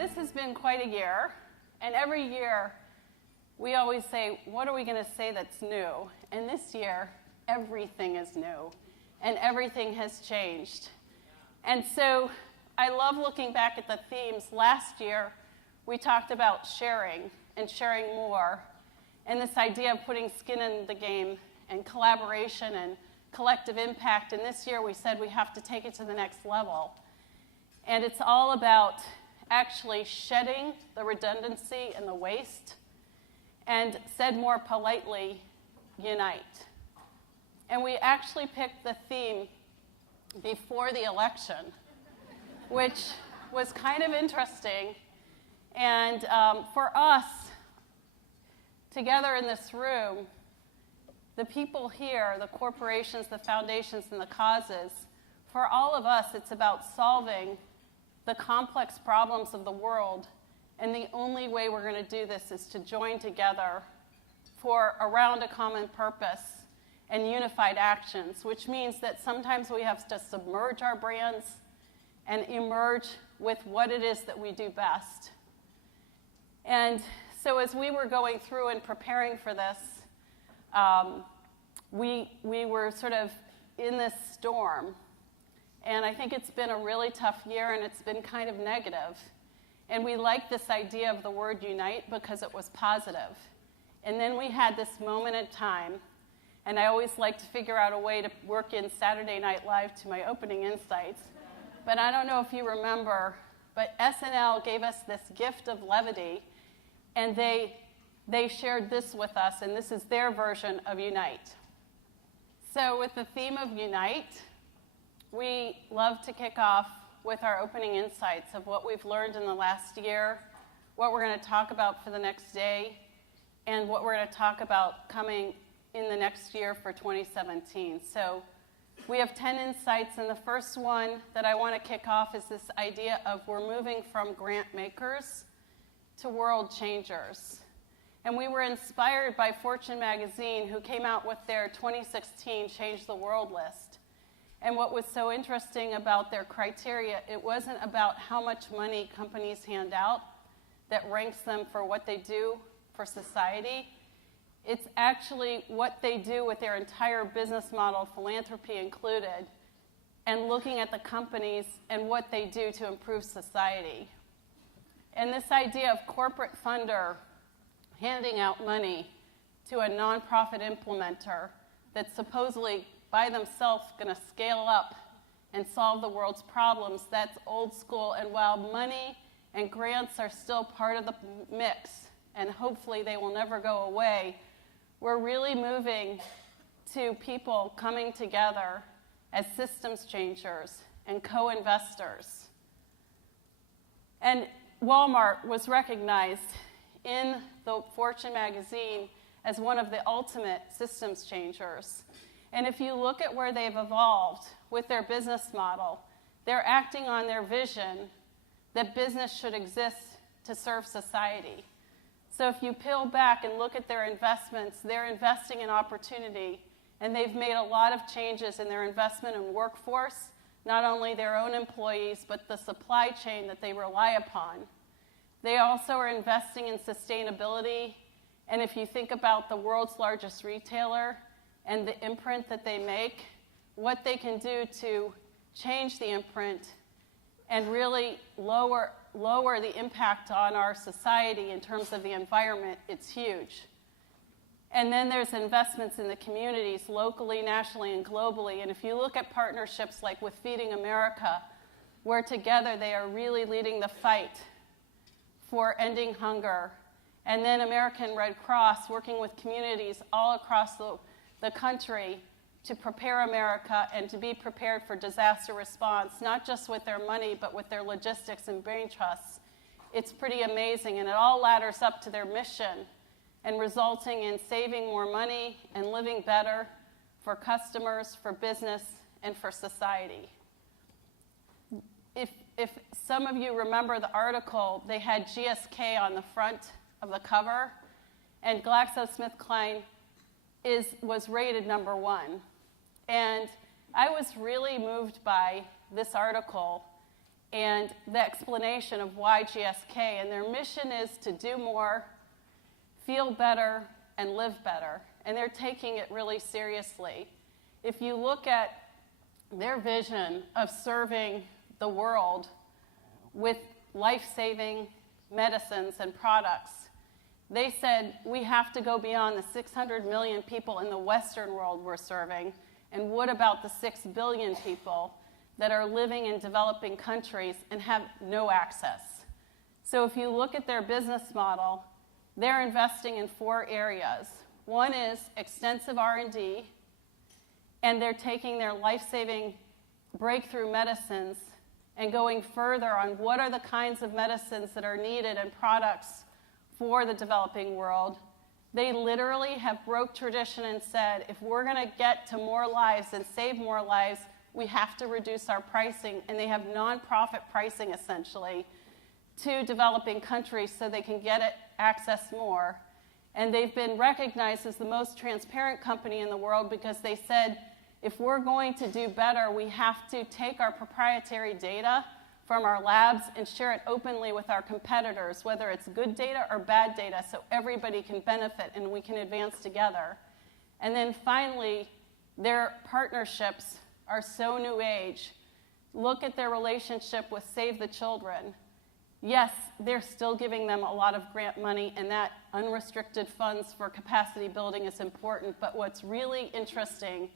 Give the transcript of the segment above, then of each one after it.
this has been quite a year, and every year we always say, what are we going to say that's new? And this year, everything is new, and everything has changed. And so I love looking back at the themes. Last year, we talked about sharing and sharing more, and this idea of putting skin in the game and collaboration and collective impact. And this year, we said we have to take it to the next level. And it's all about actually shedding the redundancy and the waste, and said more politely, unite. And we actually picked the theme before the election, which was kind of interesting. And for us, together in this room, the people here, the corporations, the foundations, and the causes, for all of us, it's about solving the complex problems of the world. And the only way we're going to do this is to join together around a common purpose and unified actions, which means that sometimes we have to submerge our brands and emerge with what it is that we do best. And so as we were going through and preparing for this, we were sort of in this storm. And I think it's been a really tough year, and it's been kind of negative. And we liked this idea of the word unite because it was positive. And then we had this moment in time, and I always like to figure out a way to work in Saturday Night Live to my opening insights. But I don't know if you remember, but SNL gave us this gift of levity, and they shared this with us, and this is their version of unite. So with the theme of unite, we love to kick off with our opening insights of what we've learned in the last year, what we're going to talk about for the next day, and what we're going to talk about coming in the next year for 2017. So we have 10 insights, and the first one that I want to kick off is this idea of we're moving from grant makers to world changers. And we were inspired by Fortune magazine, who came out with their 2016 Change the World list. And what was so interesting about their criteria, it wasn't about how much money companies hand out that ranks them for what they do for society. It's actually what they do with their entire business model, philanthropy included, and looking at the companies and what they do to improve society. And this idea of corporate funder handing out money to a nonprofit implementer that's supposedly by themselves going to scale up and solve the world's problems, that's old school. And while money and grants are still part of the mix, and hopefully they will never go away, we're really moving to people coming together as systems changers and co-investors. And Walmart was recognized in the Fortune magazine as one of the ultimate systems changers. And if you look at where they've evolved with their business model, they're acting on their vision that business should exist to serve society. So if you peel back and look at their investments, they're investing in opportunity, and they've made a lot of changes in their investment in workforce, not only their own employees, but the supply chain that they rely upon. They also are investing in sustainability, and if you think about the world's largest retailer and the imprint that they make, what they can do to change the imprint and really lower the impact on our society in terms of the environment, it's huge. And then there's investments in the communities, locally, nationally, and globally. And if you look at partnerships like with Feeding America, where together they are really leading the fight for ending hunger. And then American Red Cross working with communities all across the country to prepare America and to be prepared for disaster response, not just with their money, but with their logistics and brain trusts. It's pretty amazing, and it all ladders up to their mission and resulting in saving more money and living better for customers, for business, and for society. If some of you remember the article, they had GSK on the front of the cover, and GlaxoSmithKline was rated number 1. And I was really moved by this article and the explanation of why GSK. And their mission is to do more, feel better, and live better. And they're taking it really seriously. If you look at their vision of serving the world with life-saving medicines and products, they said we have to go beyond the 600 million people in the Western world we're serving, and what about the 6 billion people that are living in developing countries and have no access? So if you look at their business model, they're investing in 4 areas. One is extensive R&D, and they're taking their life-saving breakthrough medicines and going further on what are the kinds of medicines that are needed and products for the developing world. They literally have broke tradition and said, if we're going to get to more lives and save more lives, we have to reduce our pricing. And they have nonprofit pricing, essentially, to developing countries so they can get it, access more. And they've been recognized as the most transparent company in the world because they said, if we're going to do better, we have to take our proprietary data from our labs and share it openly with our competitors, whether it's good data or bad data, so everybody can benefit and we can advance together. And then finally, their partnerships are so new age. Look at their relationship with Save the Children. Yes, they're still giving them a lot of grant money, and that unrestricted funds for capacity building is important, but what's really interesting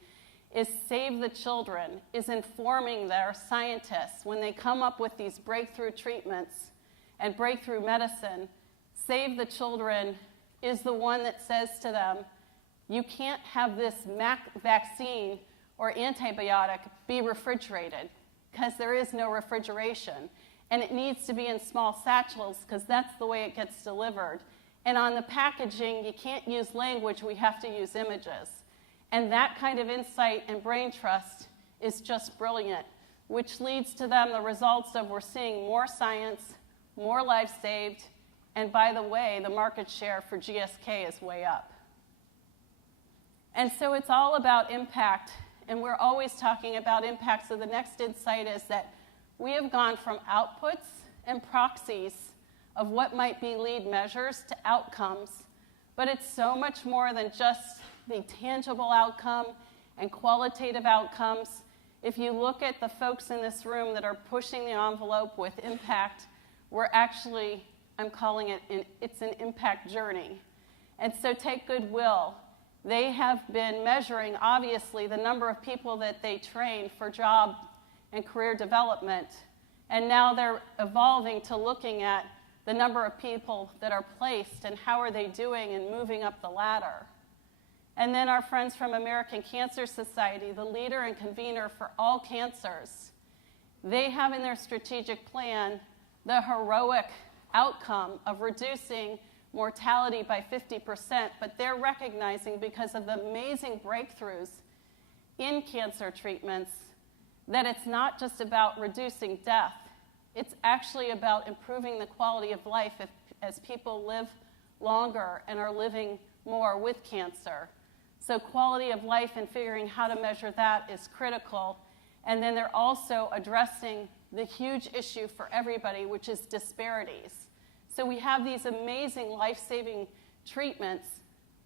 is Save the Children is informing their scientists when they come up with these breakthrough treatments and breakthrough medicine. Save the Children is the one that says to them, you can't have this vaccine or antibiotic be refrigerated because there is no refrigeration. And it needs to be in small satchels because that's the way it gets delivered. And on the packaging, you can't use language, we have to use images. And that kind of insight and brain trust is just brilliant, which leads to them the results of we're seeing more science, more lives saved, and by the way, the market share for GSK is way up. And so it's all about impact, and we're always talking about impact. So the next insight is that we have gone from outputs and proxies of what might be lead measures to outcomes, but it's so much more than just the tangible outcome and qualitative outcomes. If you look at the folks in this room that are pushing the envelope with impact, we're actually, I'm calling it, it's an impact journey. And so take Goodwill. They have been measuring, obviously, the number of people that they train for job and career development. And now they're evolving to looking at the number of people that are placed and how are they doing and moving up the ladder. And then our friends from American Cancer Society, the leader and convener for all cancers, they have in their strategic plan the heroic outcome of reducing mortality by 50%, but they're recognizing because of the amazing breakthroughs in cancer treatments that it's not just about reducing death, it's actually about improving the quality of life as people live longer and are living more with cancer. So quality of life and figuring how to measure that is critical. And then they're also addressing the huge issue for everybody, which is disparities. So we have these amazing life-saving treatments,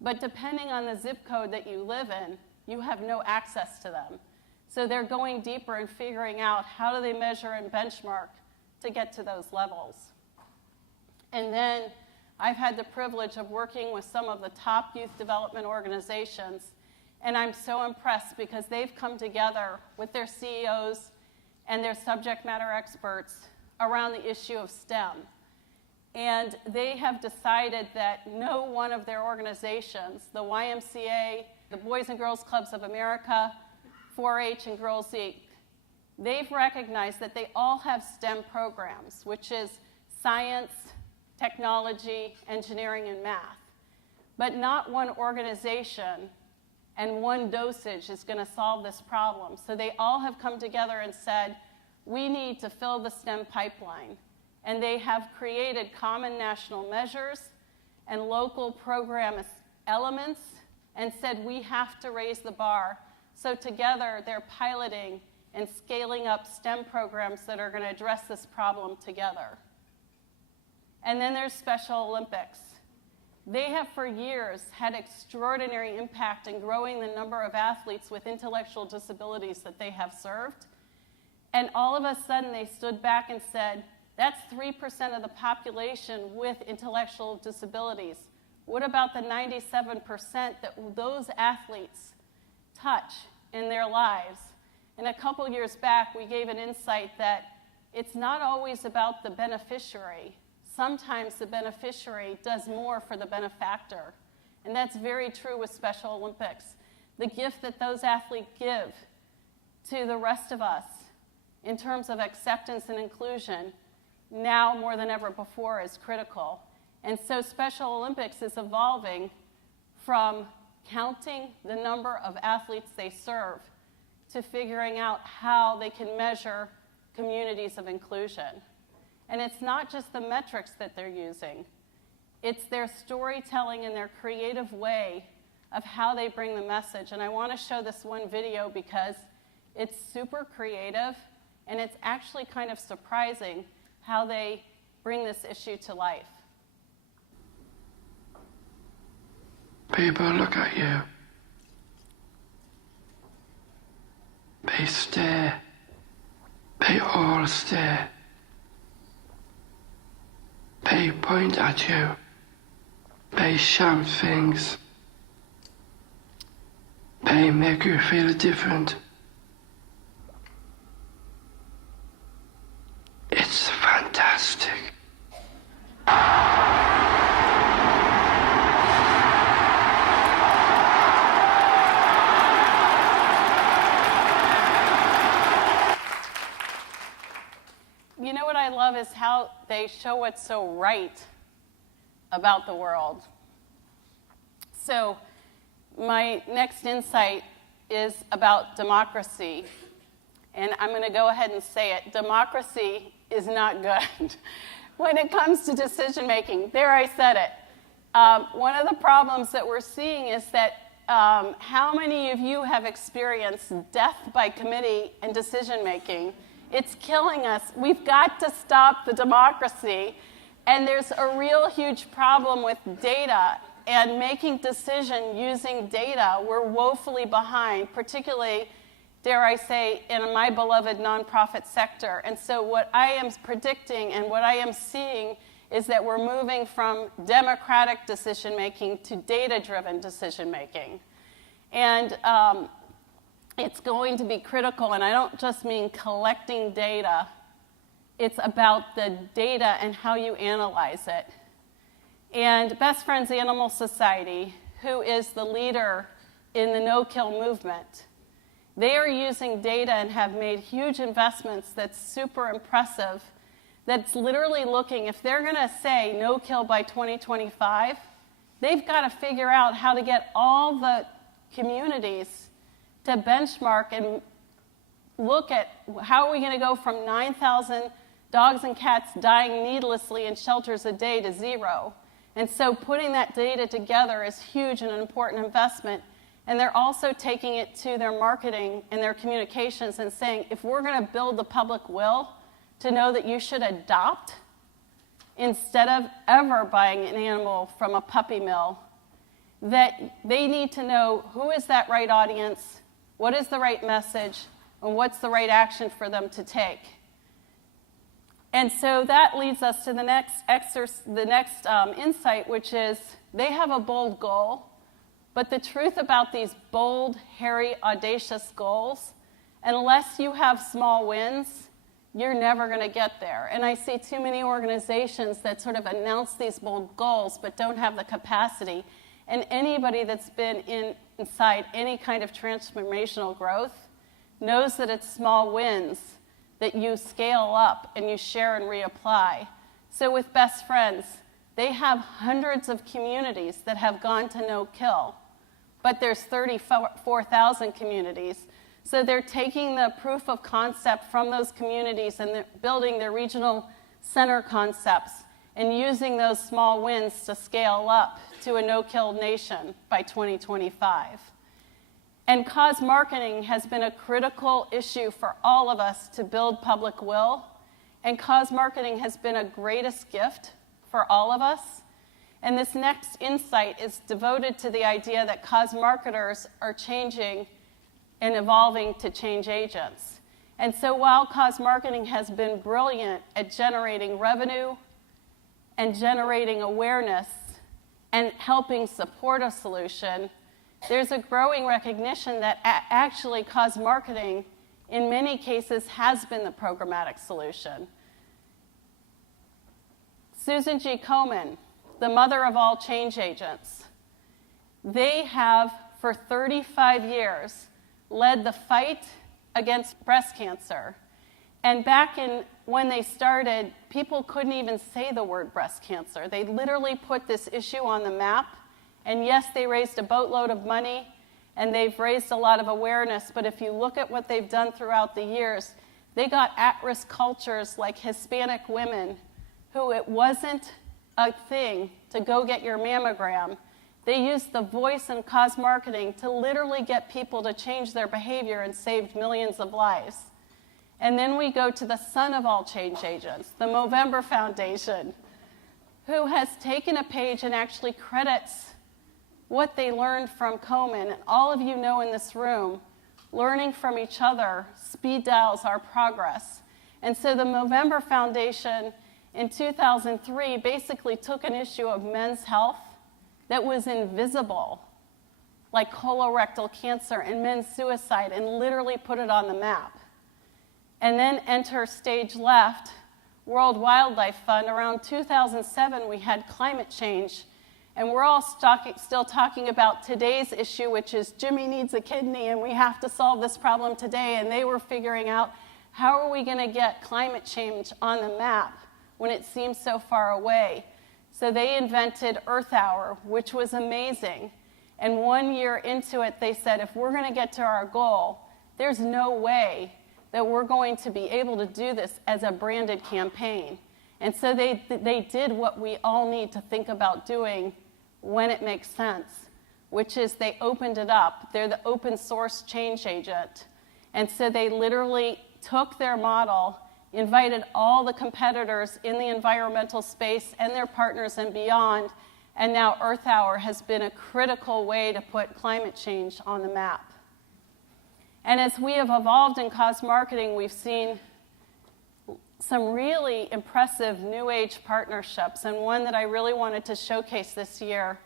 but depending on the zip code that you live in, you have no access to them. So they're going deeper and figuring out how do they measure and benchmark to get to those levels. And then I've had the privilege of working with some of the top youth development organizations, and I'm so impressed because they've come together with their CEOs and their subject matter experts around the issue of STEM. And they have decided that no one of their organizations, the YMCA, the Boys and Girls Clubs of America, 4-H, and Girls Inc., they've recognized that they all have STEM programs, which is science, technology, engineering, and math. But not one organization and one dosage is going to solve this problem. So they all have come together and said, we need to fill the STEM pipeline. And they have created common national measures and local program elements and said we have to raise the bar. So together they're piloting and scaling up STEM programs that are going to address this problem together. And then there's Special Olympics. They have for years had extraordinary impact in growing the number of athletes with intellectual disabilities that they have served. And all of a sudden they stood back and said, that's 3% of the population with intellectual disabilities. What about the 97% that those athletes touch in their lives? And a couple years back, we gave an insight that it's not always about the beneficiary. Sometimes the beneficiary does more for the benefactor. And that's very true with Special Olympics. The gift that those athletes give to the rest of us in terms of acceptance and inclusion, now more than ever before, is critical. And so Special Olympics is evolving from counting the number of athletes they serve to figuring out how they can measure communities of inclusion. And it's not just the metrics that they're using. It's their storytelling and their creative way of how they bring the message. And I want to show this one video because it's super creative, and it's actually kind of surprising how they bring this issue to life. People look at you. They stare. They all stare. They point at you. They shout things. They make you feel different. It's fantastic. You know what I love is how they show what's so right about the world. So my next insight is about democracy. And I'm going to go ahead and say it. Democracy is not good when it comes to decision making. There, I said it. One of the problems that we're seeing is that how many of you have experienced death by committee and decision making? It's killing us. We've got to stop the democracy. And there's a real huge problem with data and making decisions using data. We're woefully behind, particularly, dare I say, in my beloved nonprofit sector. And so what I am predicting and what I am seeing is that we're moving from democratic decision-making to data-driven decision-making. And it's going to be critical, and I don't just mean collecting data. It's about the data and how you analyze it. And Best Friends Animal Society, who is the leader in the no-kill movement, they are using data and have made huge investments that's super impressive, that's literally looking, if they're going to say no kill by 2025, they've got to figure out how to get all the communities to benchmark and look at how are we going to go from 9,000 dogs and cats dying needlessly in shelters a day to 0. And so putting that data together is huge and an important investment. And they're also taking it to their marketing and their communications and saying, if we're going to build the public will to know that you should adopt instead of ever buying an animal from a puppy mill, that they need to know who is that right audience, what is the right message, and what's the right action for them to take. And so that leads us to the next insight, which is they have a bold goal. But the truth about these bold, hairy, audacious goals, unless you have small wins, you're never going to get there. And I see too many organizations that sort of announce these bold goals but don't have the capacity. And anybody that's been inside any kind of transformational growth knows that it's small wins that you scale up and you share and reapply. So with Best Friends, they have hundreds of communities that have gone to no-kill, but there's 34,000 communities. So they're taking the proof of concept from those communities and they're building their regional center concepts and using those small wins to scale up to a no-kill nation by 2025. And cause marketing has been a critical issue for all of us to build public will. And cause marketing has been a greatest gift for all of us. And this next insight is devoted to the idea that cause marketers are changing and evolving to change agents. And so while cause marketing has been brilliant at generating revenue and generating awareness and helping support a solution, there's a growing recognition that actually cause marketing in many cases has been the programmatic solution. Susan G. Komen, the mother of all change agents, they have for 35 years led the fight against breast cancer. And back in when they started, people couldn't even say the word breast cancer. They literally put this issue on the map. And yes, they raised a boatload of money, and they've raised a lot of awareness. But if you look at what they've done throughout the years, they got at-risk cultures like Hispanic women, who it wasn't a thing to go get your mammogram. They used the voice and cause marketing to literally get people to change their behavior and saved millions of lives. And then we go to the son of all change agents, the Movember Foundation, who has taken a page and actually credits what they learned from Komen. And all of you know in this room, learning from each other speed dials our progress. And so the Movember Foundation in 2003 basically took an issue of men's health that was invisible, like colorectal cancer and men's suicide, and literally put it on the map. And then enter stage left, World Wildlife Fund. Around 2007, we had climate change. And we're all still talking about today's issue, which is Jimmy needs a kidney, and we have to solve this problem today. And they were figuring out, how are we going to get climate change on the map when it seems so far away? So they invented Earth Hour, which was amazing. And 1 year into it, they said, if we're going to get to our goal, there's no way that we're going to be able to do this as a branded campaign. And so they did what we all need to think about doing when it makes sense, which is they opened it up. They're the open source change agent. And so they literally took their model, invited all the competitors in the environmental space and their partners and beyond, and now Earth Hour has been a critical way to put climate change on the map. And as we have evolved in cause marketing, we've seen some really impressive new age partnerships, and one that I really wanted to showcase this year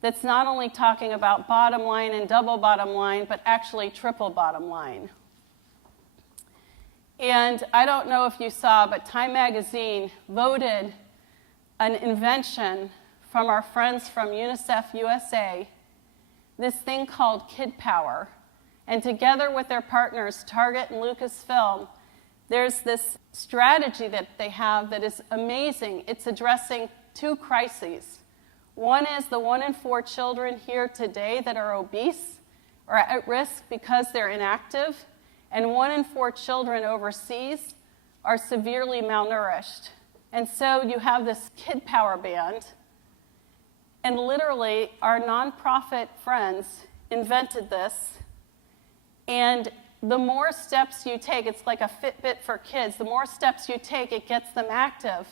that's not only talking about bottom line and double bottom line, but actually triple bottom line. And I don't know if you saw, but Time Magazine voted an invention from our friends from UNICEF USA, this thing called Kid Power. And together with their partners, Target and Lucasfilm, there's this strategy that they have that is amazing. It's addressing two crises. One is the 1 in 4 children here today that are obese or at risk because they're inactive, and 1 in 4 children overseas are severely malnourished. And so you have this Kid Power Band, and literally our nonprofit friends invented this, and the more steps you take, it's like a Fitbit for kids. The more steps you take, it gets them active.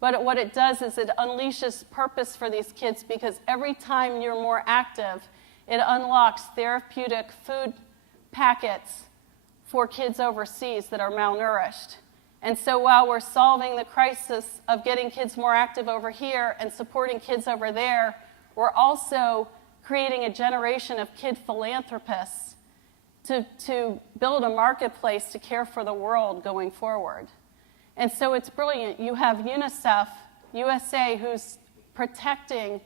But what it does is it unleashes purpose for these kids, because every time you're more active, it unlocks therapeutic food packets for kids overseas that are malnourished. And so while we're solving the crisis of getting kids more active over here and supporting kids over there, we're also creating a generation of kid philanthropists to build a marketplace to care for the world going forward. And so it's brilliant. You have UNICEF USA, who's protecting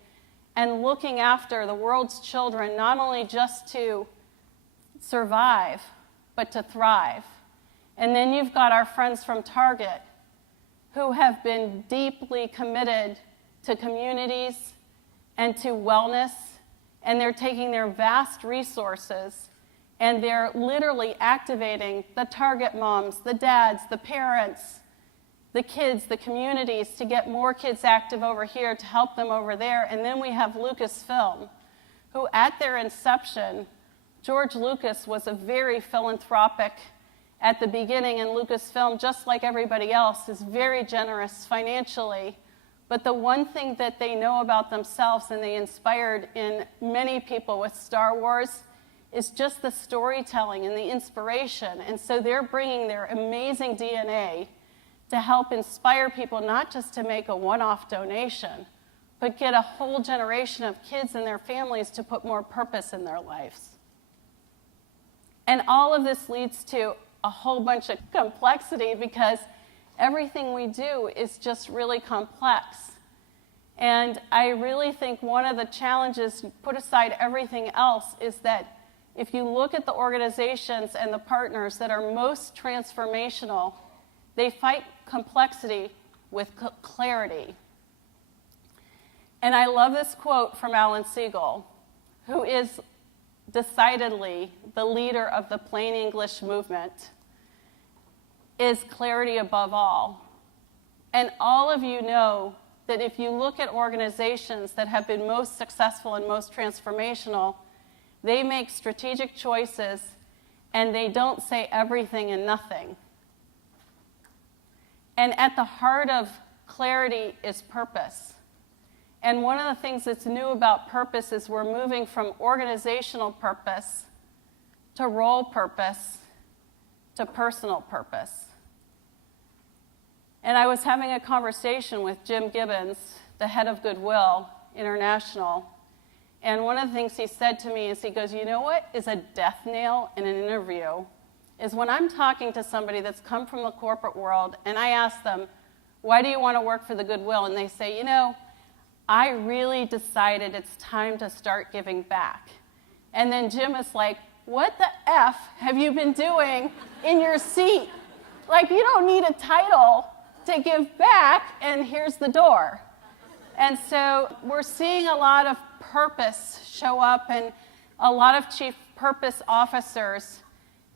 and looking after the world's children, not only just to survive, but to thrive. And then you've got our friends from Target, who have been deeply committed to communities and to wellness, and they're taking their vast resources and they're literally activating the Target moms, the dads, the parents, the kids, the communities to get more kids active over here to help them over there. And then we have Lucasfilm, who at their inception George Lucas was a very philanthropic at the beginning, and Lucasfilm, just like everybody else, is very generous financially. But the one thing that they know about themselves, and they inspired in many people with Star Wars, is just the storytelling and the inspiration. And so they're bringing their amazing DNA to help inspire people not just to make a one-off donation, but get a whole generation of kids and their families to put more purpose in their lives. And all of this leads to a whole bunch of complexity because everything we do is just really complex. And I really think one of the challenges, put aside everything else, is that if you look at the organizations and the partners that are most transformational, they fight complexity with clarity. And I love this quote from Alan Siegel, who is decidedly the leader of the plain English movement, is clarity above all. And all of you know that if you look at organizations that have been most successful and most transformational, they make strategic choices and they don't say everything and nothing. And at the heart of clarity is purpose. And one of the things that's new about purpose is we're moving from organizational purpose to role purpose to personal purpose. And I was having a conversation with Jim Gibbons, the head of Goodwill International, and one of the things he said to me is he goes, you know what is a death nail in an interview? Is when I'm talking to somebody that's come from the corporate world and I ask them, why do you want to work for the Goodwill? And they say, you know, I really decided it's time to start giving back. And then Jim is like, what the F have you been doing in your seat? Like, you don't need a title to give back, and here's the door. And so we're seeing a lot of purpose show up and a lot of chief purpose officers.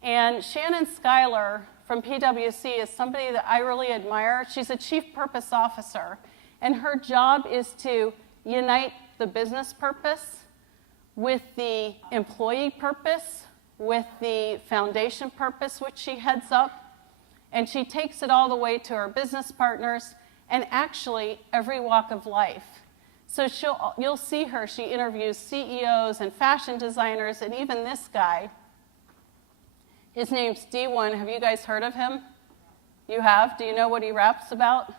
And Shannon Schuyler from PwC is somebody that I really admire. She's a chief purpose officer. And her job is to unite the business purpose with the employee purpose, with the foundation purpose, which she heads up. And she takes it all the way to her business partners and actually every walk of life. So you'll see her. She interviews CEOs and fashion designers and even this guy. His name's D1. Have you guys heard of him? You have? Do you know what he raps about?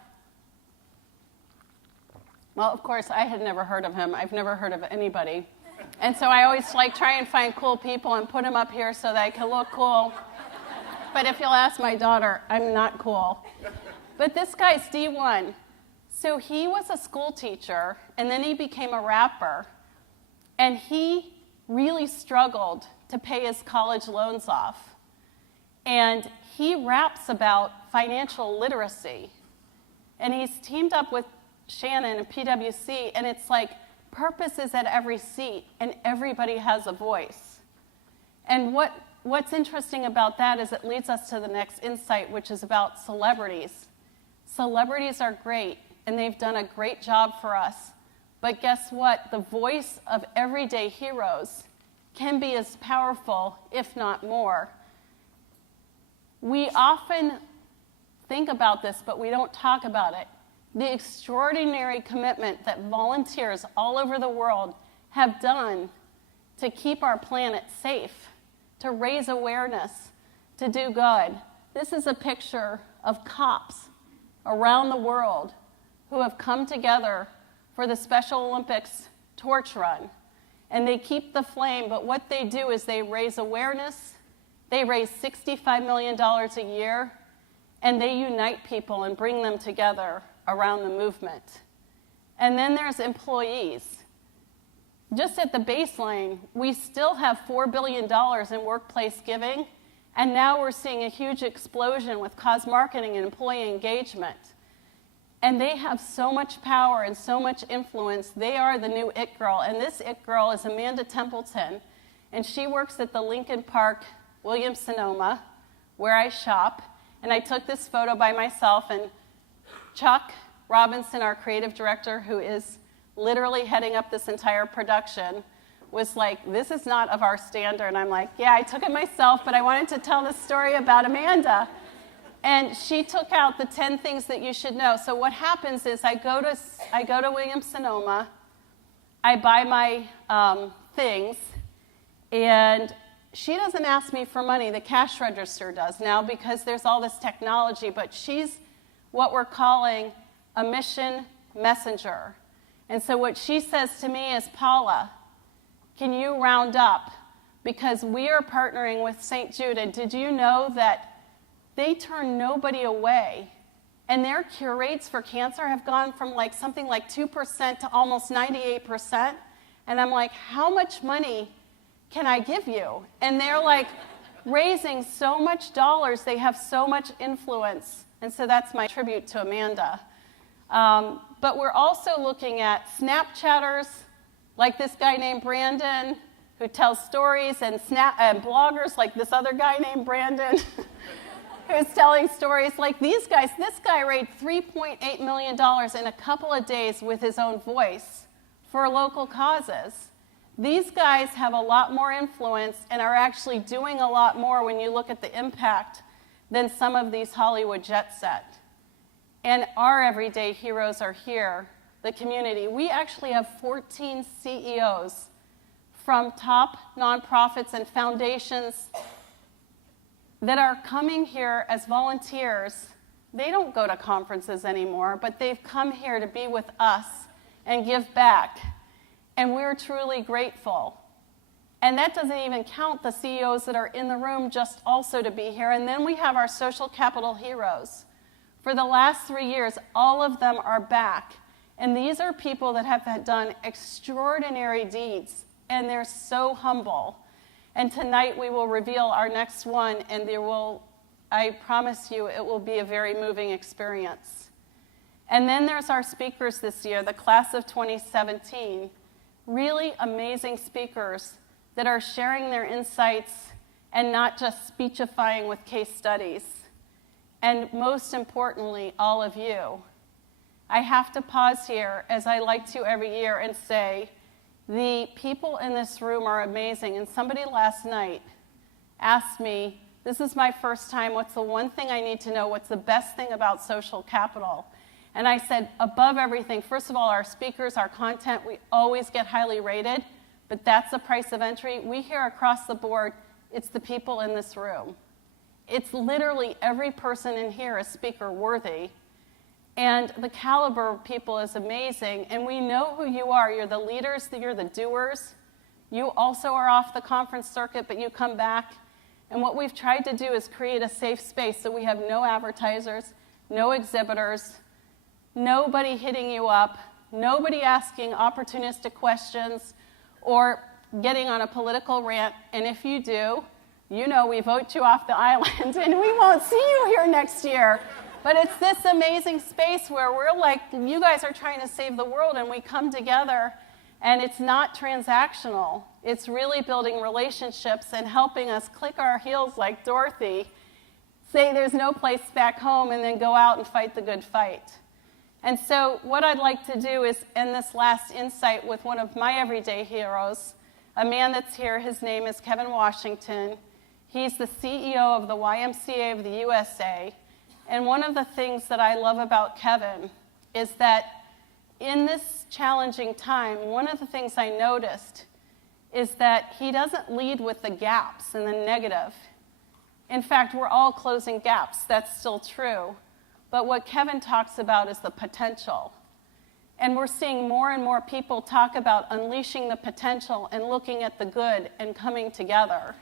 Well, of course, I had never heard of him. I've never heard of anybody. And so I always try and find cool people and put them up here so that I can look cool. But if you'll ask my daughter, I'm not cool. But this guy's D1. So he was a school teacher, and then he became a rapper. And he really struggled to pay his college loans off. And he raps about financial literacy. And he's teamed up with Shannon and PwC, and it's like purpose is at every seat, and everybody has a voice. And what's interesting about that is it leads us to the next insight, which is about celebrities. Celebrities are great, and they've done a great job for us. But guess what? The voice of everyday heroes can be as powerful, if not more. We often think about this, but we don't talk about it. The extraordinary commitment that volunteers all over the world have done to keep our planet safe, to raise awareness, to do good. This is a picture of cops around the world who have come together for the Special Olympics torch run. And they keep the flame, but what they do is they raise awareness, they raise $65 million a year, and they unite people and bring them together around the movement. And then there's employees. Just at the baseline, we still have $4 billion in workplace giving, and now we're seeing a huge explosion with cause marketing and employee engagement. And they have so much power and so much influence. They are the new it girl, and this it girl is Amanda Templeton, and she works at the Lincoln Park Williams-Sonoma, where I shop, and I took this photo by myself, and Chuck Robinson, our creative director, who is literally heading up this entire production, was like, this is not of our standard. And I'm like, yeah, I took it myself, but I wanted to tell the story about Amanda. And she took out the 10 things that you should know. So what happens is I go to Williams-Sonoma, I buy my things, and she doesn't ask me for money. The cash register does now because there's all this technology, but she's what we're calling a mission messenger. And so what she says to me is, Paula, can you round up? Because we are partnering with St. Jude, and did you know that they turn nobody away? And their cure rates for cancer have gone from like something like 2% to almost 98%. And I'm like, how much money can I give you? And they're like raising so much dollars, they have so much influence. And so that's my tribute to Amanda. But we're also looking at Snapchatters, like this guy named Brandon, who tells stories, and bloggers like this other guy named Brandon, who's telling stories like these guys. This guy raised $3.8 million in a couple of days with his own voice for local causes. These guys have a lot more influence and are actually doing a lot more when you look at the impact than some of these Hollywood jet set. And our everyday heroes are here, the community. We actually have 14 CEOs from top nonprofits and foundations that are coming here as volunteers. They don't go to conferences anymore, but they've come here to be with us and give back. And we're truly grateful. And that doesn't even count the CEOs that are in the room just also to be here. And then we have our social capital heroes. For the last 3 years, all of them are back. And these are people that have done extraordinary deeds, and they're so humble. And tonight we will reveal our next one, and I promise you, it will be a very moving experience. And then there's our speakers this year, the class of 2017. Really amazing speakers that are sharing their insights and not just speechifying with case studies. And most importantly, all of you. I have to pause here, as I like to every year, and say, the people in this room are amazing. And somebody last night asked me, this is my first time, what's the one thing I need to know? What's the best thing about social capital? And I said, above everything, first of all, our speakers, our content, we always get highly rated, but that's the price of entry. We hear across the board, it's the people in this room. It's literally every person in here is speaker worthy. And the caliber of people is amazing. And we know who you are. You're the leaders, you're the doers. You also are off the conference circuit, but you come back. And what we've tried to do is create a safe space so we have no advertisers, no exhibitors, nobody hitting you up, nobody asking opportunistic questions or getting on a political rant. And if you do, you know we vote you off the island and we won't see you here next year. But it's this amazing space where we're like, you guys are trying to save the world, and we come together, and it's not transactional. It's really building relationships and helping us click our heels like Dorothy, say there's no place back home, and then go out and fight the good fight. And so what I'd like to do is end this last insight with one of my everyday heroes, a man that's here. His name is Kevin Washington. He's the CEO of the YMCA of the USA. And one of the things that I love about Kevin is that in this challenging time, one of the things I noticed is that he doesn't lead with the gaps and the negative. In fact, we're all closing gaps. That's still true. But what Kevin talks about is the potential. And we're seeing more and more people talk about unleashing the potential and looking at the good and coming together.